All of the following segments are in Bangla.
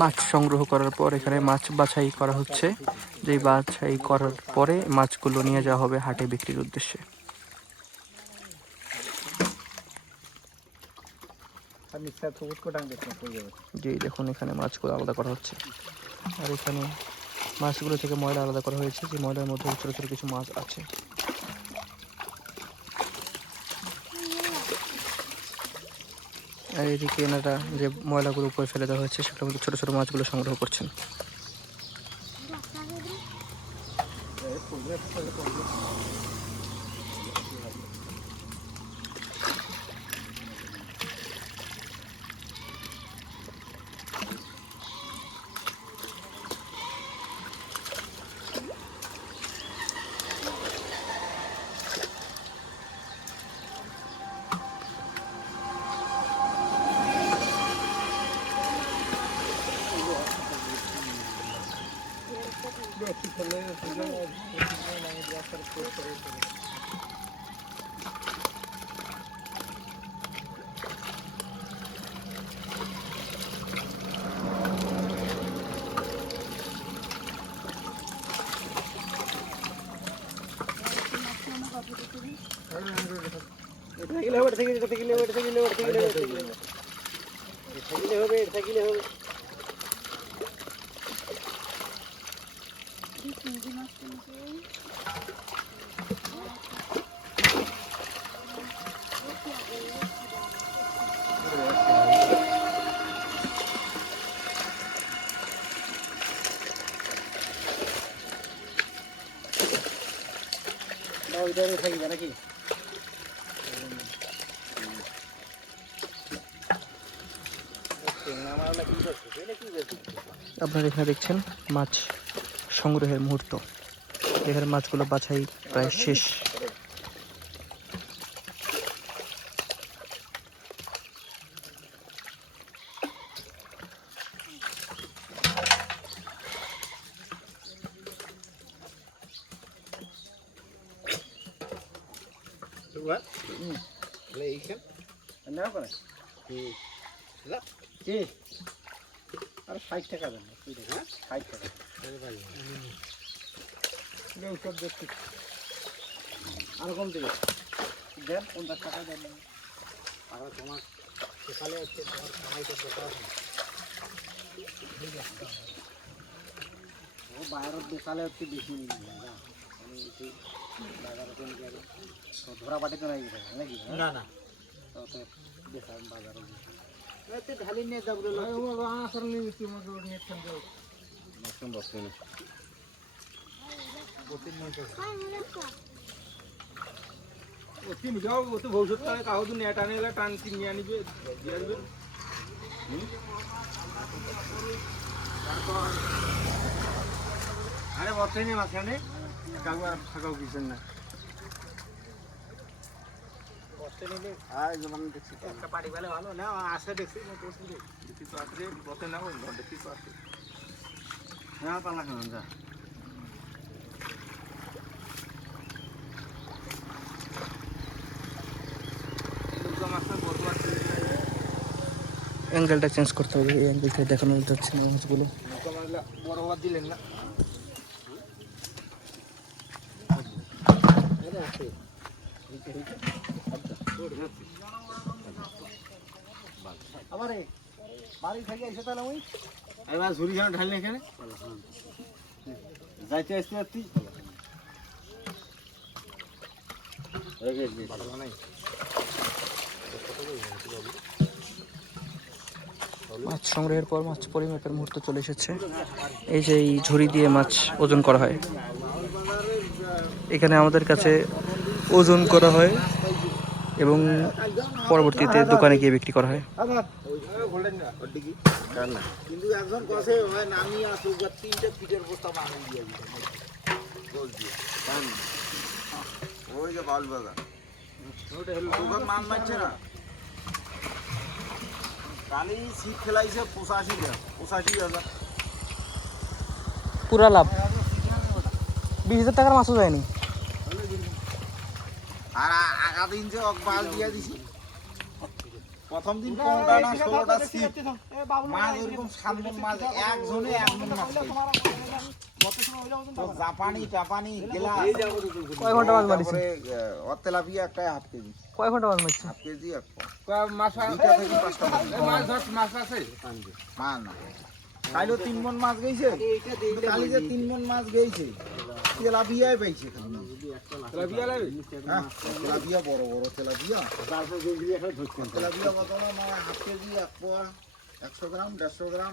মাছ সংগ্রহ করার পর এখানে মাছ বাছাই করা হচ্ছে। যেই বাছাই করার পরে মাছগুলো নিয়ে যাওয়া হবে হাটে বিক্রির উদ্দেশ্যে। জি দেখুন, এখানে মাছগুলো আলাদা করা হচ্ছে। আর এখানে মাছগুলো থেকে ময়লা আলাদা করা হয়েছে, যে ময়লার মধ্যে ছোটো ছোটো কিছু মাছ আছে। আর এদিকে এনারা যে ময়লাগুলো উপরে ফেলে দেওয়া হয়েছে সেগুলোর মধ্যে ছোটো ছোটো মাছগুলো সংগ্রহ করছেন। আপনারা এখানে দেখছেন মাছ সংগ্রহের মুহূর্ত। এখানে মাছগুলো বাছাই প্রায় শেষ। আর 60 টাকা দেন, 60 টাকা আর কম থেকে দেন, 50 টাকা দেন। আর তোমার সকালে হচ্ছে তোমার কামাই করতে পারবে ও বাইরের দেশালে হচ্ছে বেশি না, আমি একটু বাজারে কিনে গেলে ধরা পাঠিয়ে নাই নাকি? না না, তো দেশাল বাজারে ঢালি নিয়ে যাবো আসর নিয়ে তিন যাও তো ভবিষ্যৎ কালে কাহো তো নেট আনে টান কিনে আনিবে দিয়ে আসবে। আরে বর্তমানে নেই মাঝখানে কাকু আর ফাঁকাও কিছু না। একটা পাটি গেলে ভালো না, আসে দেখছি দেখি তো আসলে বসে না, দেখি তো আসে হ্যাঁ পালা খান যা। অ্যাঙ্গেলটা চেঞ্জ করতে হবে, এই অ্যাঙ্গেল থেকে দেখানো যাচ্ছে না মাছগুলো। বড় হওয়ার দিলেন না আমারে বাড়ি থেকে এসে তাহলে ওই এবার ঝুড়ি যেন ঢালি এখানে যাইতে আসতে পারতি মাছ সংগ্রহের পর মাছ পরিমাপের মুহূর্ত চলে এসেছে। এই যে এই ঝুড়ি দিয়ে মাছ ওজন করা হয়, এখানে আমাদের কাছে ওজন করা হয় এবং পরবর্তীতে দোকানে গিয়ে বিক্রি করা হয়। কিন্তু একজন কষে হয় নামি আসুক 3টে ফিটের বস্তা মাছ দিয়ে ওই যে বাল বাজার মান মারছে না, কালি শীত খেলাইছে 85,000 পুরা লাভ। 20,000 টাকার মাছও যায়নি। আর আগা দিন যে বাল দিয়ে দিছি, প্রথম দিন 15টা না 16টা শীত মাছ ওরকম 7 মণ মাছ একজনে 1 মণ মাছ তো জাপানি টাপানি গেলা কয় ঘন্টা মাছ মারিছে? তেলাপিয়া একটা 1/2 কেজি কয় ঘন্টা মাছ মারছে? 1/2 কেজি এক মাছ দুইটা থেকে 5টা মাছ আছে মা না কাইলো 3 মণ মাছ গেছে কিন্তু কালি যে 3 মণ মাছ গেছে তেলাপিয়াই পাইছে তেলাপিয়া লাগে হ্যাঁ তেলাপিয়া বড় বড় তেলাপিয়া তেলাপিয়া কত না 1/2 কেজি 1 পোয়া 100 গ্রাম 150 গ্রাম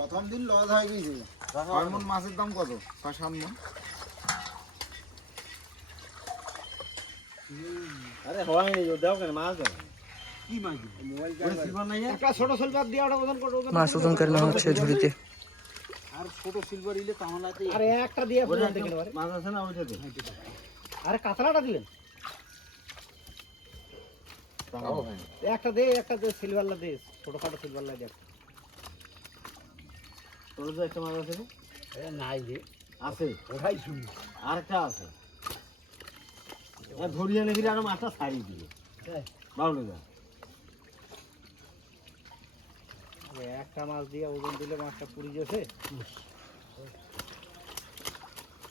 প্রথম দিন লস হয়ে গেছে 6 মণ মাছের দাম কত 6-7 মণ আরে হয়নি দাও কেন মাছ দাও কি মাছ মোবাইল সিলভার নাই একটা ছোট সিলভার দিয়ে ওটা ওজন করে মাছ ওজন করে নেওয়া হচ্ছে ঝুড়িতে। আর ছোট সিলভার ইলে কামলাতে আরে একটা দিয়ে ফুলান থেকে নেবারে মাছ আছে না ওইটাতে আরে কাতলাটা দিলেন তাও হয় একটা দে সিলভারলা দে ছোট খাটো সিলভারলা দে তোর যে একটা মাছ আছে এ নাই রে আছে ওঠাই শুনি আরেকটা আছে ধরিয়ে নাকি আর মাছটা ছাড়ি দিবে বাউলে যা একটা মাছ দিয়ে ওজন দিলে মাছটা পুরি গেছে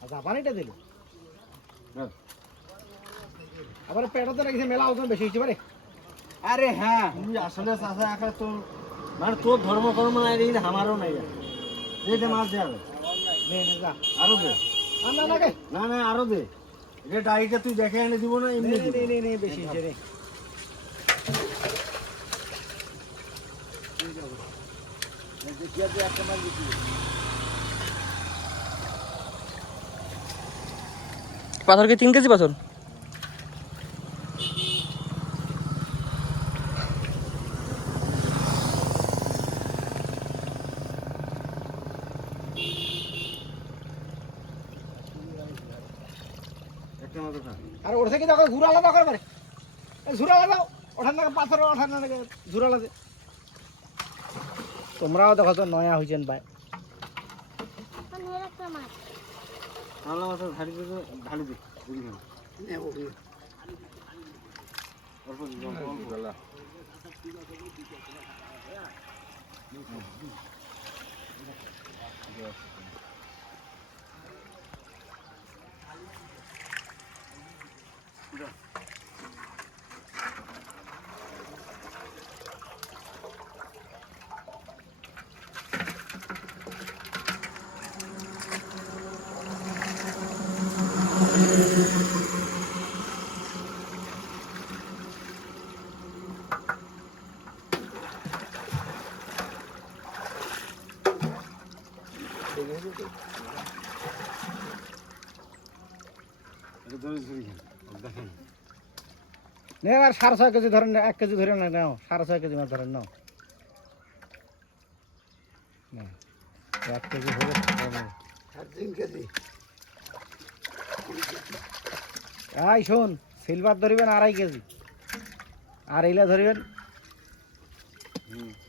আর জাপানিটা দিল আবার পেটাতে রাখছে মেলা ওজন বেশি হইছে পারে আরে হ্যাঁ তুমি আসলে চাষা একা তোর মানে তোর ধর্ম কর্ম নাই রে আমারও নাই রে মাছ দে আরো নে যা আরো দে না লাগে না না আরো দে এটা ডাইটা তুই দেখে এনে দিব না এমনি দিব নে বেশি হইছে রে একটা মাছ দিছি পাথর কি 3 কেজি পাথর? একটা মাত্র খা আর ওর থেকে দেখো ঘুরা আলাদা করে পারে ঝুরা লাগাও ওঠান থেকে পাথর ওঠান থেকে ঝুরা লাগে তোমরাও দেখো তো নয়া হইছেন ভাই আল্লাহ মাছ ঢালি দে ঢালি দে বুঝি না অল্প অল্প গলা নে আর 6.5 কেজি ধরেন 1 কেজি ধরে নাও 6.5 কেজি মাছ ধরেন নাও 1 কেজি ধরে আর 3 কেজি আই শোন সিলভার ধরিবেন 2.5 কেজি আর এইলা ধরিবেন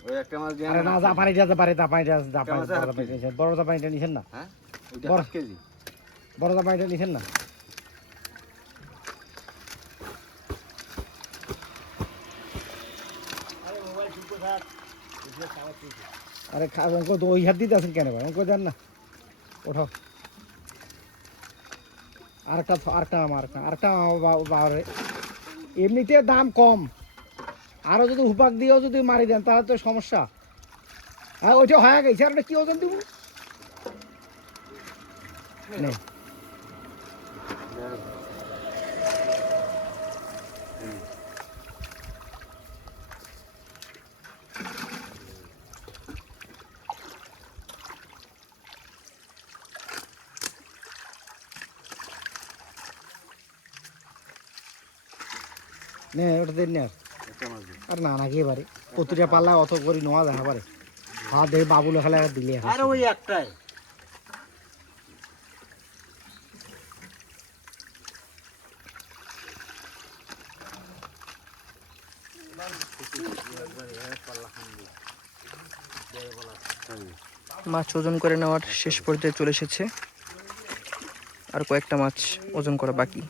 ওই একটা মাছ দিয়ে আরে না জাপানি দিতে পারে জাপানিটা বড় জাপানিটা নিছেন না হ্যাঁ ওইটা 1 কেজি বড় জাপানিটা নিছেন না আরে খাবেন কো ওই হাত দিতে আছেন কেন ভাই কো জান না ওঠো আরেকটা বাবারে এমনিতে দাম কম আরো যদি হুপাক দিয়েও যদি মারি দেন তাহলে তো সমস্যা হ্যাঁ ওইটা হয়ে গেছে আর কি ওজন দিব নে নে ওটা দেন না আর না না কি পারে প্রতিটা পাল্লা অত করে নেওয়া দেখা পারে হাত দেখে বাবুল খেলে দিলে আরে ওই একটাই মাছ ওজন করে নেওয়ার শেষ পর্যায়ে চলে এসেছে, আর কয়েকটা মাছ ওজন করা বাকি।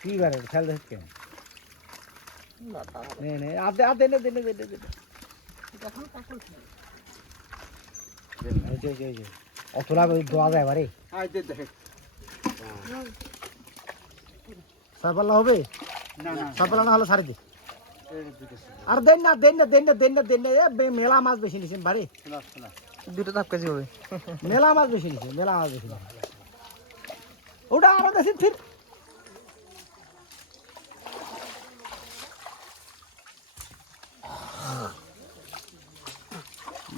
কি বারে খেল দেখতে নে নে আদে আদে নে দে নে দে দে এই যে অতলা দোয়া যায় বারে আই দে দেখে সাপালা হবে না না সাপালা না হলে ছাড়ি দে আর দেন না দেন না দেন না দেন না দেন না এ মেলা মাছ বেশি নিছেন বারে দুটো তাপ কেজি হবে মেলা মাছ বেশি নিছে মেলা মাছ বেশি ওটা আরো দেন ফির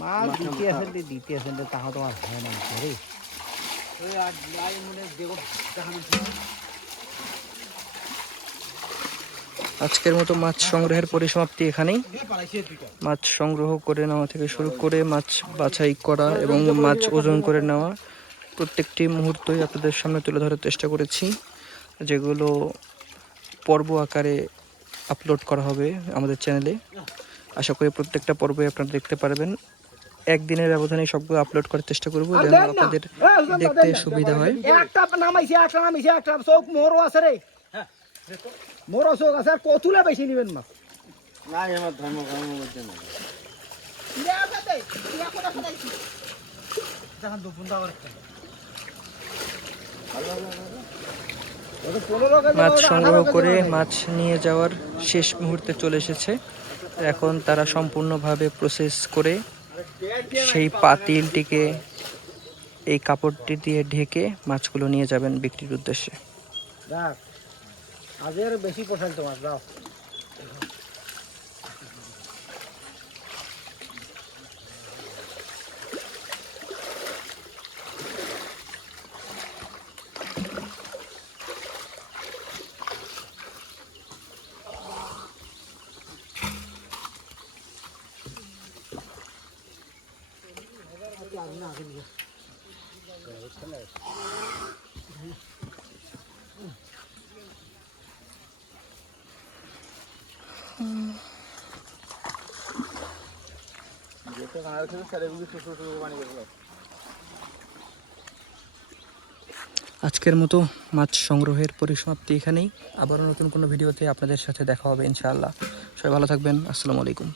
মাছ দিতে আছেন তাহা তো আর হয় না রে ওই আর লাই মনে দেখো দেখানো আজকের মতো মাছ সংগ্রহের পরিসমাপ্তি এখানেই। মাছ সংগ্রহ করে নেওয়া থেকে শুরু করে মাছ বাছাই করা এবং মাছ ওজন করে নেওয়া প্রত্যেকটি মুহূর্তই আপনাদের সামনে তুলে ধরার চেষ্টা করেছি, যেগুলো পর্ব আকারে আপলোড করা হবে আমাদের চ্যানেলে। আশা করি প্রত্যেকটা পর্বই আপনারা দেখতে পারবেন। একদিনের ব্যবধানে সবগুলো আপলোড করার চেষ্টা করব যেন আপনাদের দেখতে সুবিধা হয়। একটা নামাইছে একটা চোখ মোরও আছে রে মোরও চোখ আছে আর কতুলে বেশি নিবেন মাছ না আমার ধর্মকর্মের মধ্যে না মাছ সংগ্রহ করে মাছ নিয়ে যাওয়ার শেষ মুহূর্তে চলে এসেছে। এখন তারা সম্পূর্ণভাবে প্রসেস করে সেই পাতিলটিকে এই কাপড়টি দিয়ে ঢেকে মাছগুলো নিয়ে যাবেন বিক্রির উদ্দেশ্যে। দেখ আজের বেশি পোষাল তোমার যাও আজকের মতো মাছ সংগ্রহের পরিসমাপ্তি এখানেই। আবারও নতুন কোনো ভিডিওতে আপনাদের সাথে দেখা হবে ইনশাআল্লাহ। সবাই ভালো থাকবেন। আসসালামু আলাইকুম।